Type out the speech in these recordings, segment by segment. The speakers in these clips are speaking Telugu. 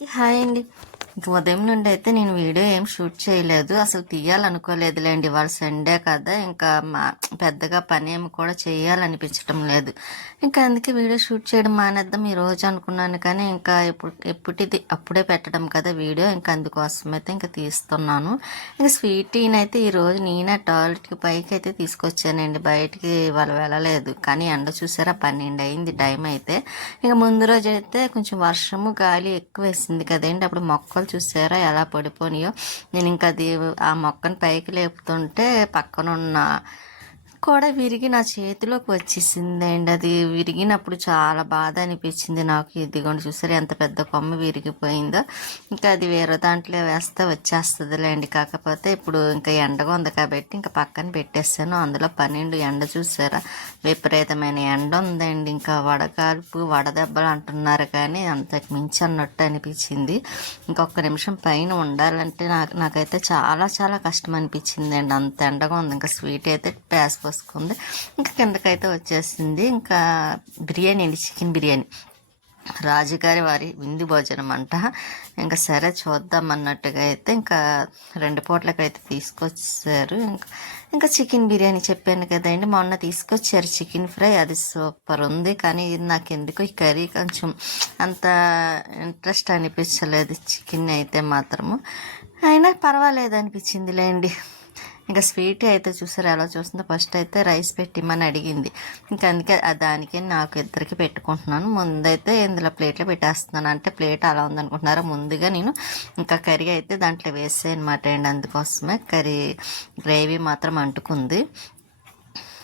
హాయ్ అండి. ఇంక ఉదయం నుండి అయితే నేను వీడియో ఏం షూట్ చేయలేదు. అసలు తీయాలనుకోలేదులేండి. ఇవాళ సండే కదా! ఇంకా పెద్దగా పని ఏమి కూడా చేయాలనిపించటం లేదు. ఇంకా అందుకే వీడియో షూట్ చేయడం మానేద్దాం ఈరోజు అనుకున్నాను. కానీ ఇంకా ఎప్పుటిది అప్పుడే పెట్టడం కదా వీడియో. ఇంకా అందుకోసం అయితే ఇంకా తీస్తున్నాను. ఇంకా స్వీటీనైతే ఈరోజు నేనే టాయిలెట్కి పైకి అయితే తీసుకొచ్చానండి. బయటికి ఇవాళ వెళ్ళలేదు. కానీ ఎండ చూసారా 12 అయింది టైం అయితే. ఇక ముందు రోజు అయితే కొంచెం వర్షము గాలి ఎక్కువ వేసింది కదండి. అప్పుడు మొక్కలు చూసారా ఎలా పడిపోయినాయో. నేను ఇంకా అది ఆ మొక్కను పైకి లేపుతుంటే పక్కనున్న కూడా విరిగి నా చేతిలోకి వచ్చేసిందండి. అది విరిగినప్పుడు చాలా బాధ అనిపించింది నాకు. ఇదిగోండి చూసారా ఎంత పెద్ద కొమ్మ విరిగిపోయిందో. ఇంకా అది వేరే దాంట్లో వేస్తే వచ్చేస్తుందిలేండి. కాకపోతే ఇప్పుడు ఇంకా ఎండగా ఉంది కాబట్టి ఇంకా పక్కన పెట్టేస్తాను. అందులో 12 ఎండ చూసారా విపరీతమైన ఎండ ఉందండి. ఇంకా వడగాల్పు వడదెబ్బలు అంటున్నారు కానీ అంతకు మించి అన్నట్టు అనిపించింది. ఇంకొక నిమిషం పైన ఉండాలంటే నాకైతే చాలా చాలా కష్టం అనిపించింది అండి. అంత ఎండగా ఉంది. ఇంకా స్వీట్ అయితే ప్యాస్ పోసుకుంది. ఇంకా కిందకైతే వచ్చేసింది. ఇంకా బిర్యానీ అండి, చికెన్ బిర్యానీ రాజుగారి వారి విందు భోజనం అంట. ఇంకా సరే చూద్దాం అన్నట్టుగా అయితే ఇంకా 2 పూటలకైతే తీసుకొచ్చారు. ఇంకా చికెన్ బిర్యానీ చెప్పాను కదండి, మొన్న తీసుకొచ్చారు చికెన్ ఫ్రై. అది సూపర్ ఉంది. కానీ నాకు ఎందుకో ఈ కర్రీ కొంచెం అంత ఇంట్రెస్ట్ అనిపించలేదు. చికెన్ అయితే మాత్రము అయినా పర్వాలేదు అనిపించిందిలేండి. ఇంకా స్వీట్ అయితే చూసారు ఎలా చూస్తుందో. ఫస్ట్ అయితే రైస్ పెట్టిమని అడిగింది. ఇంకా అందుకే దానికి నాకు ఇద్దరికి పెట్టుకుంటున్నాను. ముందైతే ఇందులో ప్లేట్లో పెట్టేస్తున్నాను. అంటే ప్లేట్ అలా ఉందనుకుంటున్నారా. ముందుగా నేను ఇంకా కర్రీ అయితే దాంట్లో వేసే అనమాట అండి. అందుకోసమే కర్రీ గ్రేవీ మాత్రం అంటుకుంది.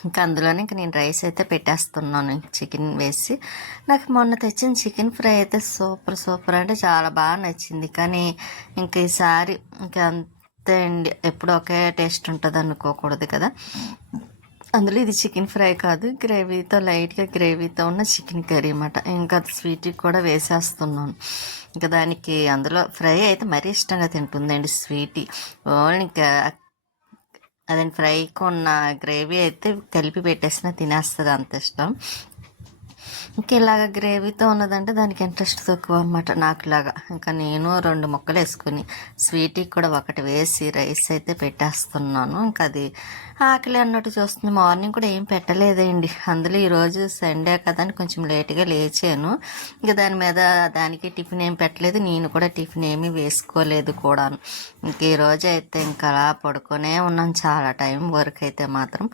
ఇంకా అందులోనే ఇంకా నేను రైస్ అయితే పెట్టేస్తున్నాను చికెన్ వేసి. నాకు మొన్న తెచ్చిన చికెన్ ఫ్రై అయితే సూపర్ సూపర్ అంటే చాలా బాగా నచ్చింది. కానీ ఇంక ఈసారి ఇంకా అంతే అండి, ఎప్పుడు ఒకే టేస్ట్ ఉంటుంది అనుకోకూడదు కదా. అందులో ఇది చికెన్ ఫ్రై కాదు, గ్రేవీతో లైట్గా గ్రేవీతో ఉన్న చికెన్ కర్రీ అన్నమాట. ఇంకా స్వీట్కి కూడా వేసేస్తున్నాను. ఇంకా దానికి అందులో ఫ్రై అయితే మరీ ఇష్టంగా తింటుందండి స్వీటీ. ఓన్లీ ఇంకా అదండి ఫ్రైకి ఉన్న గ్రేవీ అయితే కలిపి పెట్టేసిన తినేస్తుంది, అంత ఇష్టం. ఇంకా ఇలాగ గ్రేవీతో ఉన్నదంటే దానికి ఇంట్రెస్ట్ తక్కువ అన్నమాట నాకులాగా. ఇంకా నేను 2 ముక్కలు వేసుకుని స్వీట్కి కూడా ఒకటి వేసి రైస్ అయితే పెట్టేస్తున్నాను. ఇంకా అది ఆకలి అన్నట్టు చూస్తుంది. మార్నింగ్ కూడా ఏం పెట్టలేదండి. అందులో ఈరోజు సండే కదా అని కొంచెం లేట్గా లేచాను. ఇంకా దాని మీద దానికి టిఫిన్ ఏం పెట్టలేదు, నేను కూడా టిఫిన్ ఏమీ వేసుకోలేదు కూడాను. ఇంక ఈరోజు అయితే ఇంకా అలా పడుకొనే ఉన్నాను చాలా టైం వరకు అయితే మాత్రం.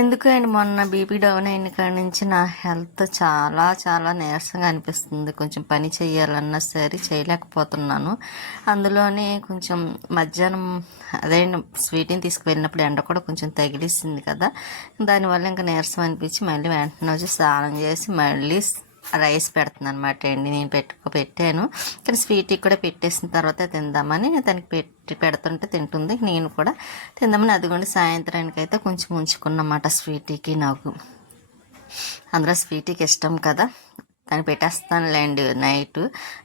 ఎందుకు అండి, మొన్న బీపీ డౌన్ అయిన కాడి నుంచి నా హెల్త్ చాలా చాలా నీరసంగా అనిపిస్తుంది. కొంచెం పని చేయాలన్నా సరే చేయలేకపోతున్నాను. అందులోనే కొంచెం మధ్యాహ్నం అదే స్వీట్ని తీసుకువెళ్ళినప్పుడు ఎండ కూడా కొంచెం తగిలిస్తుంది కదా. దానివల్ల ఇంకా నీరసం అనిపించి మళ్ళీ వెంటనే వచ్చి స్నానం చేసి మళ్ళీ రైస్ పెడుతుంది అనమాట అండి. నేను పెట్టాను కానీ స్వీట్కి కూడా పెట్టేసిన తర్వాత తిందామని దానికి పెడుతుంటే తింటుంది. నేను కూడా తిందామని అదిగోండి సాయంత్రానికి అయితే కొంచెం ఉంచుకున్నమాట స్వీట్కి. నాకు అందులో స్వీట్కి ఇష్టం కదా కానీ పెట్టేస్తానులేండి. నైట్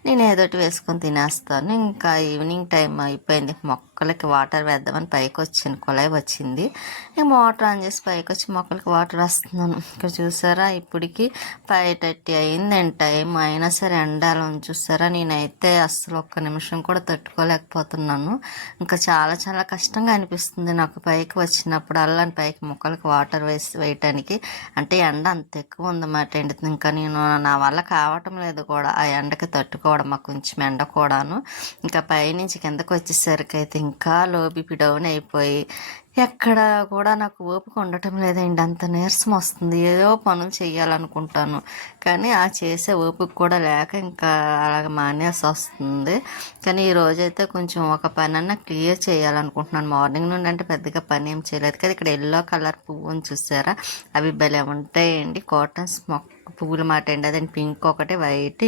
నేను ఏదోటి వేసుకొని తినేస్తాను. ఇంకా ఈవినింగ్ టైం అయిపోయింది, మొక్కలకి వాటర్ వేద్దామని పైకి వచ్చాను. కుళాయి వచ్చింది, ఇంకా మోటార్ ఆన్ చేసి పైకి వచ్చి మొక్కలకి వాటర్ వేస్తున్నాను. ఇక్కడ చూసారా ఇప్పటికి 5:30 అయిందండి టైం. అయినా సరే ఎండాలని చూసారా. నేనైతే అస్సలు ఒక్క నిమిషం కూడా తట్టుకోలేకపోతున్నాను. ఇంకా చాలా చాలా కష్టంగా అనిపిస్తుంది నాకు పైకి వచ్చినప్పుడు. అల్లని పైకి మొక్కలకి వాటర్ వేయటానికి. అంటే ఎండ అంత ఎక్కువ ఉందన్నమాట అండి. ఇంకా నేను నా వల్ల కావటం లేదు కూడా ఆ ఎండకి తట్టుకోవడం. మాకు కొంచెం ఎండ కూడాను. ఇంకా పైనుంచి కిందకు వచ్చేసరికి అయితే ఇంకా లో బీపీ డౌన్ అయిపోయి ఎక్కడ కూడా నాకు ఓపిక ఉండటం లేదండి. అంత నీరసం వస్తుంది. ఏదో పనులు చేయాలనుకుంటాను కానీ ఆ చేసే ఓపిక కూడా లేక ఇంకా అలాగ మానేసి వస్తుంది. కానీ ఈరోజైతే కొంచెం ఒక పని అన్నా క్లియర్ చేయాలనుకుంటున్నాను. మార్నింగ్ నుండి అంటే పెద్దగా పని ఏం చేయలేదు కదా. ఇక్కడ ఎల్లో కలర్ పువ్వుని చూసారా, అవి భలే ఉంటాయండి. కాటన్స్ పువ్వులు మాట అండి. అదండి పింక్ ఒకటి, వైట్,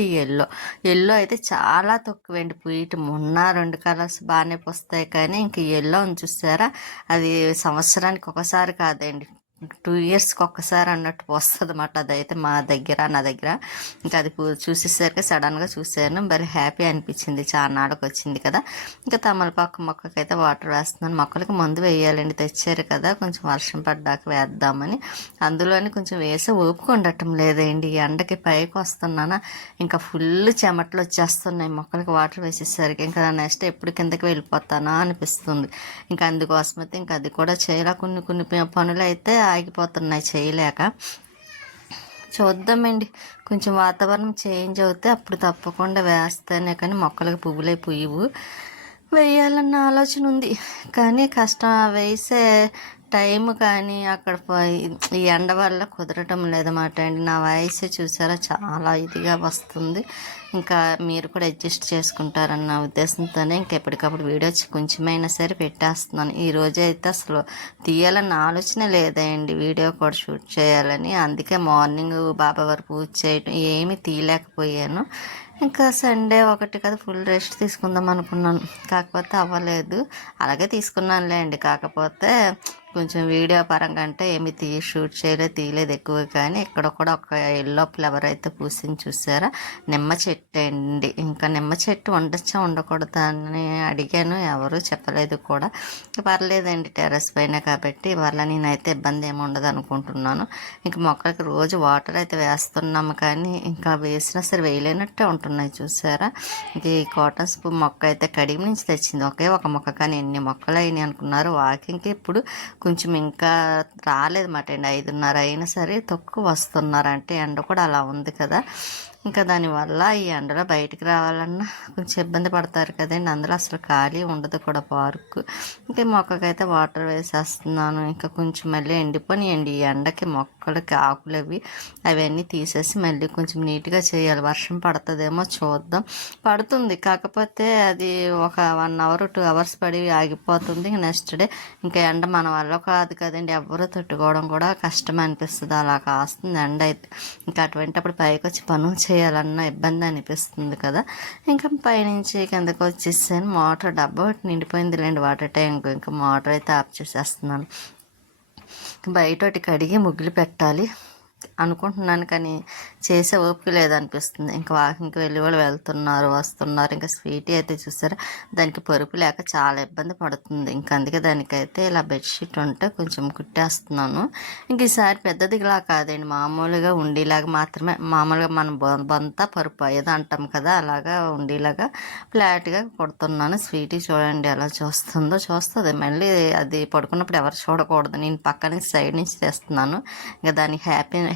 ఎల్లో అయితే చాలా తక్కువండి పూయట. మొన్న 2 కలర్స్ బాగానే వస్తాయి కానీ ఇంక ఎల్లో చూసారా అది సంవత్సరానికి ఒకసారి కాదండి, 2 ఇయర్స్కి ఒక్కసారి అన్నట్టు వస్తుంది అన్నమాట. అదైతే మా దగ్గర నా దగ్గర ఇంకా అది చూసేసరికి సడన్గా చూసాను, మరి హ్యాపీ అనిపించింది. చాలా నాళ్ళకి వచ్చింది కదా. ఇంకా తమలపాకు మొక్కకైతే వాటర్ వేస్తున్నాను. మొక్కలకి మందు వేయాలండి, తెచ్చారు కదా, కొంచెం వర్షం పడ్డాక వేద్దామని. అందులోని కొంచెం వేసే ఓపిక ఉండటం లేదండి. ఎండకి పైకి వస్తున్నానా ఇంకా ఫుల్ చెమటలు వచ్చేస్తున్నాయి మొక్కలకి వాటర్ వేసేసరికి. ఇంకా నెక్స్ట్ ఎప్పుడు కిందకి వెళ్ళిపోతానా అనిపిస్తుంది. ఇంకా అందుకోసమైతే ఇంకా అది కూడా చేయాల. కొన్ని పనులు అయితే ఆగిపోతున్నాయి చేయలేక. చూద్దామండి, కొంచెం వాతావరణం చేంజ్ అవుతే అప్పుడు తప్పకుండా వేస్తానే, కానీ మొక్కలకు పువ్వులే పుయ్యవు. వేయాలన్న ఆలోచన ఉంది, కానీ కష్టం వేసే టైం కానీ అక్కడ ఈ ఎండ వల్ల కుదరటం లేదన్నమాట అండి. నా వాయిస్ చూసారా చాలా ఇదిగా వస్తుంది. ఇంకా మీరు కూడా అడ్జస్ట్ చేసుకుంటారన్న ఉద్దేశంతోనే ఎప్పటికప్పుడు వీడియో కొంచెమైనా సరే పెట్టేస్తున్నాను. ఈరోజు అయితే అసలు తీయాలన్న ఆలోచన లేదండి, వీడియో కూడా షూట్ చేయాలని. అందుకే మార్నింగ్ బాబా వారు పూజ చేయటం ఏమీ తీయలేకపోయాను. ఇంకా సండే ఒకటి కదా, ఫుల్ రెస్ట్ తీసుకుందాం అనుకున్నాను, కాకపోతే అవ్వలేదు. అలాగే తీసుకున్నానులేండి, కాకపోతే కొంచెం వీడియో పరంగా అంటే ఏమి షూట్ తీయలేదు ఎక్కువ. కానీ ఇక్కడ కూడా ఒక ఎల్లో ఫ్లవర్ అయితే పూసింది చూసారా, నిమ్మ చెట్టు అండి. ఇంకా నిమ్మ చెట్టు ఉండొచ్చా ఉండకూడదా అని అడిగాను, ఎవరు చెప్పలేదు కూడా. పర్లేదండి, టెర్రస్ పైన కాబట్టి వల్ల నేనైతే ఇబ్బంది ఏమి ఉండదు అనుకుంటున్నాను. ఇంకా మొక్కలకి రోజు వాటర్ అయితే వేస్తున్నాము, కానీ ఇంకా వేసినా సరే వేయలేనట్టే ఉంటున్నాయి చూసారా. ఇంక ఈ కాటన్ స్పూ మొక్క అయితే కడిగి నుంచి తెచ్చింది, ఒకే ఒక మొక్క, కానీ ఎన్ని మొక్కలు అయినాయి అనుకున్నారు. వాకింగ్కి ఇప్పుడు కొంచెం ఇంకా రాలేదన్నమాట అండి, 5:30 అయినా సరే తక్కువ వస్తున్నారు. అంటే ఎండ కూడా అలా ఉంది కదా, ఇంకా దానివల్ల ఈ ఎండలో బయటికి రావాలన్నా కొంచెం ఇబ్బంది పడతారు కదండి. అందులో అసలు ఖాళీ ఉండదు కూడా పార్కు. ఇంకా మొక్కకైతే వాటర్ వేసేస్తున్నాను. ఇంకా కొంచెం మళ్ళీ ఎండిపోయినాయండి ఈ ఎండకి మొక్కలకి ఆకులు అవన్నీ తీసేసి మళ్ళీ కొంచెం నీట్గా చేయాలి. వర్షం పడుతుందేమో చూద్దాం. పడుతుంది, కాకపోతే అది ఒక 1 అవర్ 2 అవర్స్ పడి ఆగిపోతుంది. నెక్స్ట్ డే ఇంకా ఎండ మన వల్ల కాదు కదండి, ఎవరు తట్టుకోవడం కూడా కష్టం అనిపిస్తుంది. అలా కాస్తుంది ఎండ అయితే. ఇంకా అటువంటిప్పుడు పైకి వచ్చి పనులు చేయాలన్న ఇబ్బంది అనిపిస్తుంది కదా. ఇంకా పైనుంచి కిందకు వచ్చేసాను. మోటార్ డబ్బా ఒకటి నిండిపోయింది లేండి, వాటర్ ట్యాంక్. ఇంకా మోటార్ అయితే ఆఫ్ చేసేస్తున్నాను. బయట ఒకటి కడిగి ముగ్గులు పెట్టాలి అనుకుంటున్నాను, కానీ చేసే ఓపిక లేదనిపిస్తుంది. ఇంకా వాకింగ్కి వెళ్ళి వాళ్ళు వెళ్తున్నారు వస్తున్నారు. ఇంకా స్వీటీ అయితే చూసారా, దానికి పరుపు లేక చాలా ఇబ్బంది పడుతుంది. ఇంకా అందుకే దానికైతే ఇలా బెడ్షీట్ ఉంటే కొంచెం కుట్టేస్తున్నాను. ఇంక ఈసారి పెద్దదిలా కాదండి, మామూలుగా ఉండేలాగా మాత్రమే. మామూలుగా మనం బొంత పరుపు ఏదో అంటాం కదా, అలాగా ఉండేలాగా ఫ్లాట్గా కుడుతున్నాను. స్వీటీ చూడండి ఎలా చూస్తుంది. మళ్ళీ అది పడుకున్నప్పుడు ఎవరు చూడకూడదు, నేను పక్క నుంచి సైడ్ నుంచి తెస్తున్నాను. ఇంకా దానికి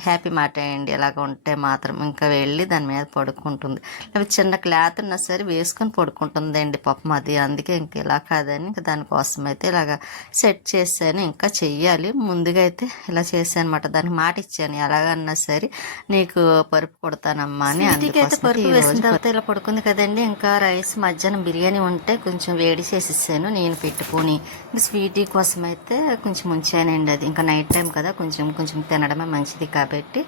హ్యాపీ మాట అండి, ఇలాగ ఉంటే మాత్రం. ఇంకా వెళ్ళి దాని మీద పడుకుంటుంది. అవి చిన్న క్లాత్ ఉన్నా సరే వేసుకొని పడుకుంటుంది అండి పాపం అది. అందుకే ఇంక ఇలా కాదని ఇంకా దానికోసం అయితే ఇలాగ సెట్ చేశాను. ఇంకా చెయ్యాలి, ముందుగా అయితే ఇలా చేశాను అనమాట. దానికి మాట ఇచ్చాను, ఎలాగన్నా సరే నీకు పరుపు కొడతానమ్మా అని. అందుకైతే పరుపు వేసిన తర్వాత ఇలా పడుకుంది కదండి. ఇంకా రైస్ మధ్యాహ్నం బిర్యానీ ఉంటే కొంచెం వేడి చేసేసాను నేను పెట్టుకొని. ఇంకా స్వీటీ కోసం అయితే కొంచెం ఉంచానండి. అది ఇంకా నైట్ టైం కదా, కొంచెం తినడమే మంచిది కాబట్టి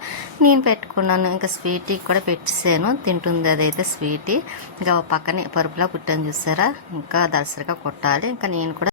నేను పెట్టుకున్నాను. ఇంకా స్వీటీ కూడా పెట్టేసాను, తింటుంది అదైతే స్వీటీ. ఇంకా పక్కనే పరుపులా కుట్టాను చూసారా, ఇంకా దసరగా కుట్టాలి. ఇంకా నేను కూడా